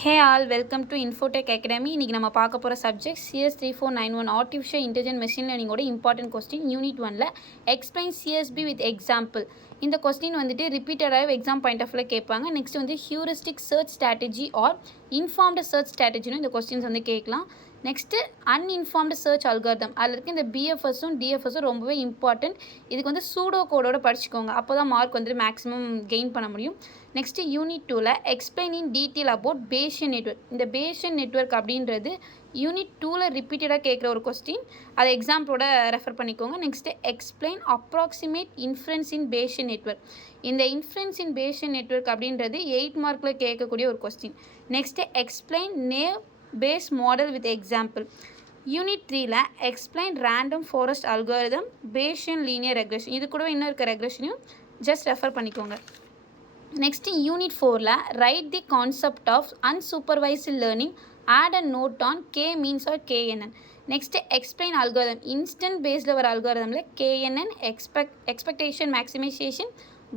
Hey all, welcome to Infotech Academy. இன்னைக்கு நம்ம பார்க்க போற subject CS3491 Artificial Intelligence Machine Learning ஓட இம்பார்ட்டன்ட் கொஸ்டின் யூனிட் 1ல எக்ஸ்பிளைன் CSB with example. இந்த கொஸ்டின் வந்துட்டு ரிப்பீட்டடாக எக்ஸாம் பாயிண்ட் ஆஃப் வியூவில் கேட்பாங்க. நெக்ஸ்ட் வந்து heuristic search strategy or informed search ஸ்ட்ராட்டஜின்னு இந்த கொஸ்டின்ஸ் வந்து கேட்கலாம். நெக்ஸ்ட்டு அன்இன்ஃபார்ம்டு சர்ச் அல்காரிதம் அதில் இருக்க இந்த பிஎஃப்எஸும் டிஎஃப்எஸும் ரொம்பவே இம்பார்ட்டன்ட். இதுக்கு வந்து சூடோ கோடோட படிச்சுக்கோங்க, அப்போ தான் மார்க் வந்துட்டு மேக்ஸிமம் கெயின் பண்ண முடியும். நெக்ஸ்ட்டு யூனிட் 2ல் explain in detail about Bayesian network. இந்த பேஷியன் நெட்வொர்க் அப்படின்றது யூனிட் 2ல் ரிப்பீட்டடாக கேட்குற ஒரு கொஸ்டின், அதை எக்ஸாம்பிளோட ரெஃபர் பண்ணிக்கோங்க. Next explain approximate influence in Bayesian network. இந்த இன்ஃப்ளூயன்ஸ் இன் பேஷியன் நெட்வொர்க் அப்படின்றது 8 மார்க்கில் கேட்கக்கூடிய ஒரு question. Next explain naive Bayes model with example. Unit 3ல் explain random forest algorithm Bayesian linear regression. இது கூட இன்னும் இருக்க ரெக்ரெஷனையும் ஜஸ்ட் ரெஃபர் பண்ணிக்கோங்க. நெக்ஸ்ட்டு யூனிட் 4ல் write the concept of unsupervised learning, add a note on K means or KNN. Next explain algorithm. Instant பேஸில் வர அல்காரிதமில் KNN, expectation maximisation,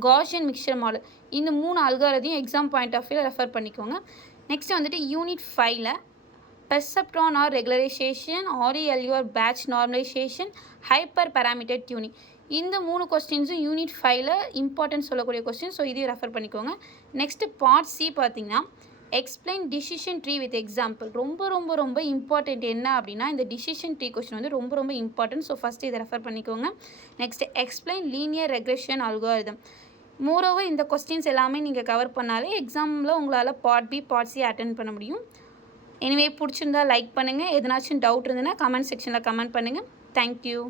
Gaussian mixture model, இந்த 3 அல்காரிதையும் எக்ஸாம் பாயிண்ட் ஆஃப் வியூவில் refer பண்ணிக்கோங்க. Next வந்துட்டு unit 5ல் perceptron or regularisation, ReLU or batch normalisation, hyper parameter tuning, இந்த 3 கொஸ்டின்ஸும் யூனிட் 5ல் இம்பார்ட்டன்ட் சொல்லக்கூடிய கொஸ்டின். ஸோ இதையும் ரெஃபர் பண்ணிக்கோங்க. நெக்ஸ்ட்டு பார்ட் சி பார்த்தீங்கன்னா explain decision tree with example. ரொம்ப ரொம்ப ரொம்ப இம்பார்ட்டண்ட் என்ன அப்படின்னா இந்த டிசிஷன் ட்ரீ கொஸ்டின் வந்து ரொம்ப ரொம்ப இம்பார்ட்டன்ட். ஸோ ஃபஸ்ட்டு இதை ரெஃபர் பண்ணிக்கோங்க. Next explain linear regression algorithm. Moreover இந்த கொஸ்டின்ஸ் எல்லாமே நீங்கள் கவர் பண்ணாலே எக்ஸாமில் உங்களால் part B part C attend பண்ண முடியும். எனிவே பிடிச்சிருந்தா லைக் பண்ணுங்கள். எதனாச்சும் டவுட் இருந்ததுன்னா கமெண்ட் செக்ஷனில் கமெண்ட் பண்ணுங்கள். தேங்க்யூ.